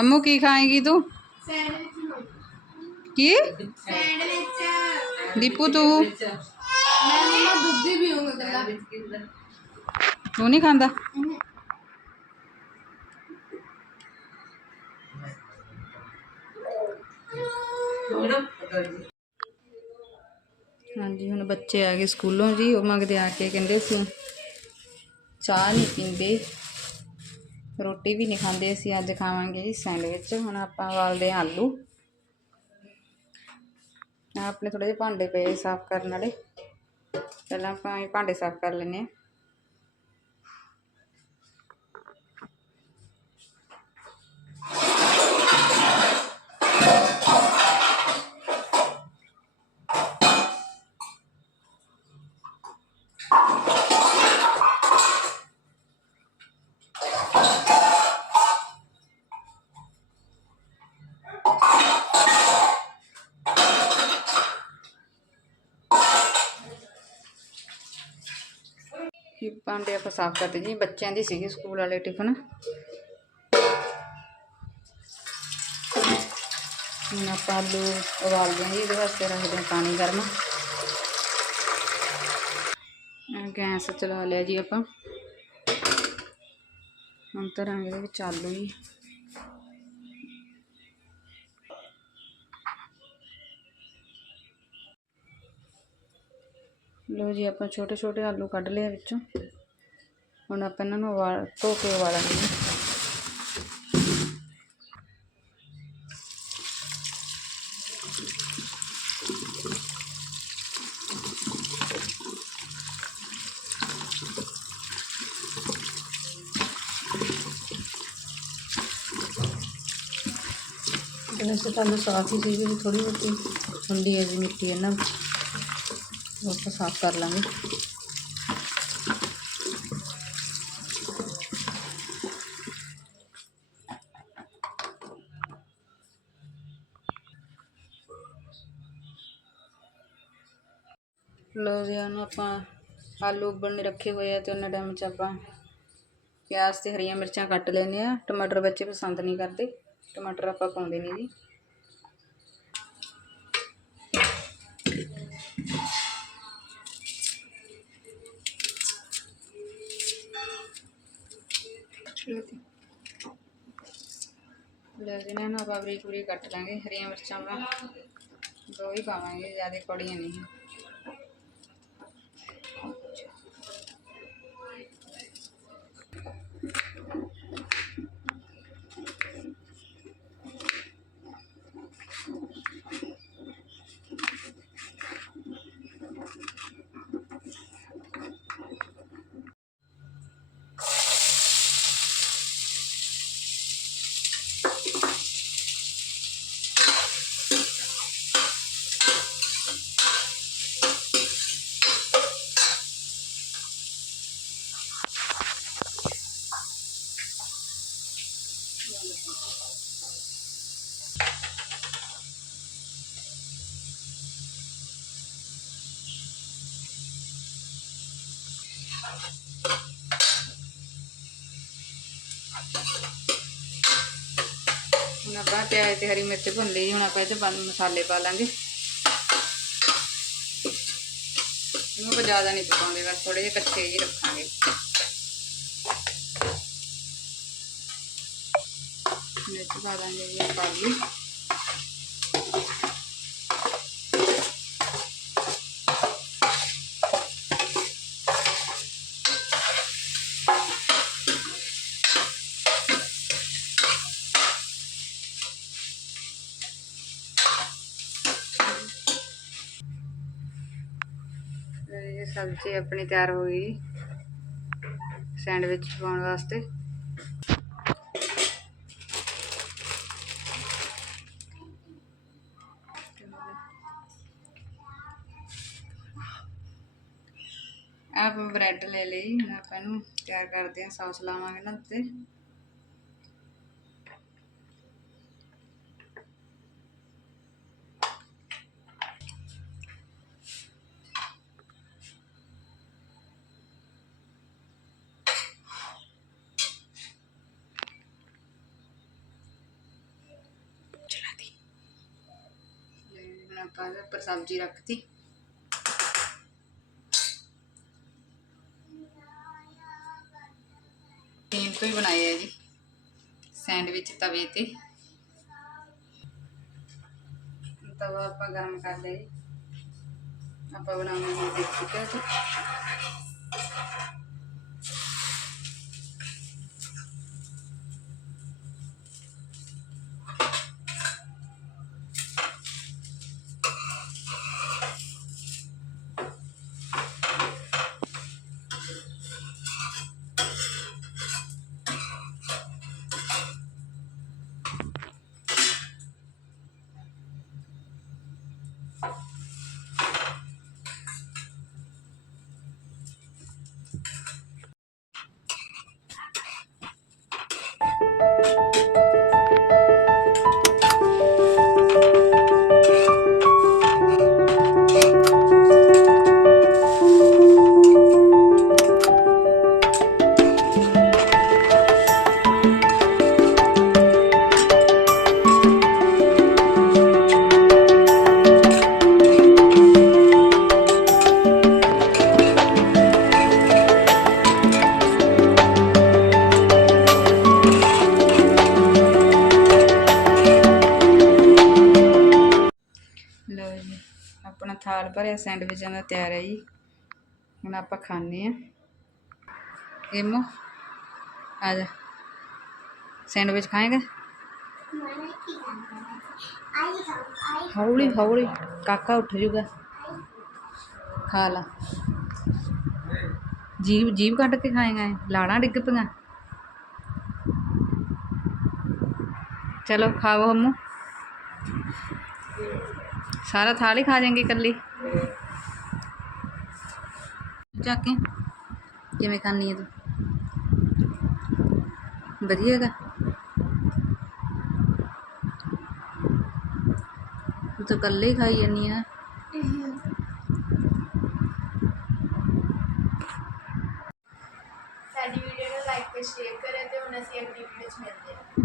हम की खाएगी तू? की? दीपू तू? तू नहीं खांदा? हाँ जी हम बच्चे आ गए स्कूलों जी वो मंगते आके कहते चाह नहीं पीते ਰੋਟੀ ਵੀ ਨਹੀਂ ਖਾਂਦੇ, ਅਸੀਂ ਅੱਜ ਖਾਵਾਂਗੇ ਜੀ ਸੈਂਡਵਿਚ। ਹੁਣ ਆਪਾਂ ਵਾਲਦੇ ਹਾਂ ਆਲੂ। ਆਹ ਆਪਣੇ ਥੋੜੇ ਜਿਹੇ ਭਾਂਡੇ ਪਏ ਸਾਫ਼ ਕਰਨ ਵਾਲੇ। ਪਹਿਲਾਂ ਆਪਾਂ ਇਹ ਭਾਂਡੇ ਸਾਫ਼ ਕਰ ਲੈਂਦੇ ਹਾਂ। ਇਹ ਭਾਂਡੇ ਆਪਾਂ ਸਾਫ਼ ਕਰਦੇ ਜੀ, ਬੱਚਿਆਂ ਦੀ ਸੀਗੀ ਸਕੂਲ ਵਾਲੇ ਟਿਫਨ। ਹੁਣ ਆਪਾਂ ਆਲੂ ਉਬਾਲਦੇ ਹਾਂ ਜੀ, ਇਹਦੇ ਵਾਸਤੇ ਰੱਖਦੇ ਹਾਂ ਪਾਣੀ ਗਰਮ। ਗੈਸ ਚਲਾ ਲਿਆ ਜੀ ਆਪਾਂ। ਹੁਣ ਧਰਾਂਗੇ ਇਹਦੇ ਵਿੱਚ ਆਲੂ ਜੀ। ਲਓ ਜੀ, ਆਪਾਂ ਛੋਟੇ ਛੋਟੇ ਆਲੂ ਕੱਢ ਲਏ ਵਿੱਚੋਂ। ਹੁਣ ਆਪਾਂ ਇਹਨਾਂ ਨੂੰ ਉਬਾਲ, ਧੋ ਕੇ ਉਬਾਲਾਂਗੇ। ਵੈਸੇ ਤਾਂ ਸਾਫ਼ ਹੀ ਸੀਗੀ ਥੋੜੀ ਬਹੁਤੀ ਹੁੰਦੀ ਹੈ ਜੀ ਮਿੱਟੀ ਇਹਨਾਂ उसको साफ़ कर लेंगे। लो जी हम आप आलू उबलने रखे हुए हैं तो उन्हें टाइम आप प्याज से हरिया मिर्चा कट लेने टमाटर बच्चे पसंद नहीं करते। टमाटर आप पाते नहीं जी। ਪਾਉਂਦੇ ਨਹੀਂ ਜੀ ਲੈ ਜੀ ਨਾ ਆਪਾਂ ਬਰੀਕ ਬਰੀਕ ਕੱਟ ਲਾਂਗੇ ਹਰੀਆਂ ਮਿਰਚਾਂ ਆਪਾਂ ਦੋ ਹੀ ਪਾਵਾਂਗੇ ਜ਼ਿਆਦਾ ਕੌੜੀਆਂ ਨਹੀਂ ਹੁਣ ਆਪਾਂ ਪਿਆਜ਼ ਤੇ ਹਰੀ ਮਿਰਚ ਭੁੰਨ ਲਈ ਹੁਣ ਆਪਾਂ ਇਹ 'ਚ ਬੰਦ ਮਸਾਲੇ ਪਾ ਲਾਂਗੇ ਇਹਨੂੰ ਆਪਾਂ ਜ਼ਿਆਦਾ ਨਹੀਂ ਪਕਾਉਂਦੇ ਬਸ ਥੋੜੇ ਜਿਹੇ ਕੱਚੇ ਹੀ ਰੱਖਾਂਗੇ ਮਿਰਚ ਪਾ ਦਾਂਗੇ ਜੀ ਆਪਾਂ ਆਲੂ ਇਹ ਸਬਜ਼ੀ ਆਪਣੀ ਤਿਆਰ ਹੋ ਗਈ ਸੈਂਡਵਿਚ ਪਾਉਣ ਵਾਸਤੇ ਆਪਾਂ ਇਹਨੂੰ ਤਿਆਰ ਕਰਦੇ ਹਾਂ ਸੌਸ ਲਾਵਾਂਗੇ ਨਾ ਤੇ ਆਪਾਂ ਇਹਦੇ ਉੱਪਰ ਸਬਜ਼ੀ ਰੱਖਤੀ। ਤੋਂ ਹੀ ਬਣਾਏ ਆ ਜੀ। ਸੈਂਡਵਿਚ, ਤਵੇ ਤੇ। ਤਵਾ ਆਪਾਂ ਗਰਮ ਕਰ ਲਿਆ ਜੀ। ਆਪਾਂ ਬਣਾਵਾਂਗੇ ਦੇਖ ਚੁੱਕਿਆ ਲਓ ਜੀ ਆਪਣਾ ਥਾਲ ਭਰਿਆ ਸੈਂਡਵਿਚਾਂ ਦਾ ਤਿਆਰ ਹੈ ਜੀ ਹੁਣ ਆਪਾਂ ਖਾਣੇ ਆ ਇਮੋ ਆ ਜਾ ਸੈਂਡਵਿਚ ਖਾਏਗਾ ਹੌਲੀ ਹੌਲੀ ਕਾਕਾ ਉੱਠ ਜੂਗਾ ਖਾ ਲਾ ਜੀਭ ਜੀਭ ਕੱਢ ਕੇ ਖਾਏਗਾ ਇਹ? ਲਾੜਾਂ ਡਿੱਗ ਪਈਆਂ ਚਲੋ ਖਾਓ ਹਮੂ ਸਾਰਾ ਥਾਲ ਹੀ ਖਾ ਜਾਏਂਗੇ ਇਕੱਲੀ ਜਾ ਕੇ ਕਿਵੇਂ ਖਾਣੀ ਹੈ ਤੂੰ ਵਧੀਆ ਹੈਗਾ ਤੂੰ ਤਾਂ ਇਕੱਲੇ ਹੀ ਖਾਈ ਜਾਨੀ ਆ ਸਾਡੀ ਵੀਡੀਓ ਨੂੰ ਲਾਈਕ ਤੇ ਸ਼ੇਅਰ ਕਰਿਓ ਤੇ ਹੁਣ ਅਸੀਂ ਅਗਲੀ ਵੀਡੀਓ 'ਚ ਮਿਲਦੇ ਹਾਂ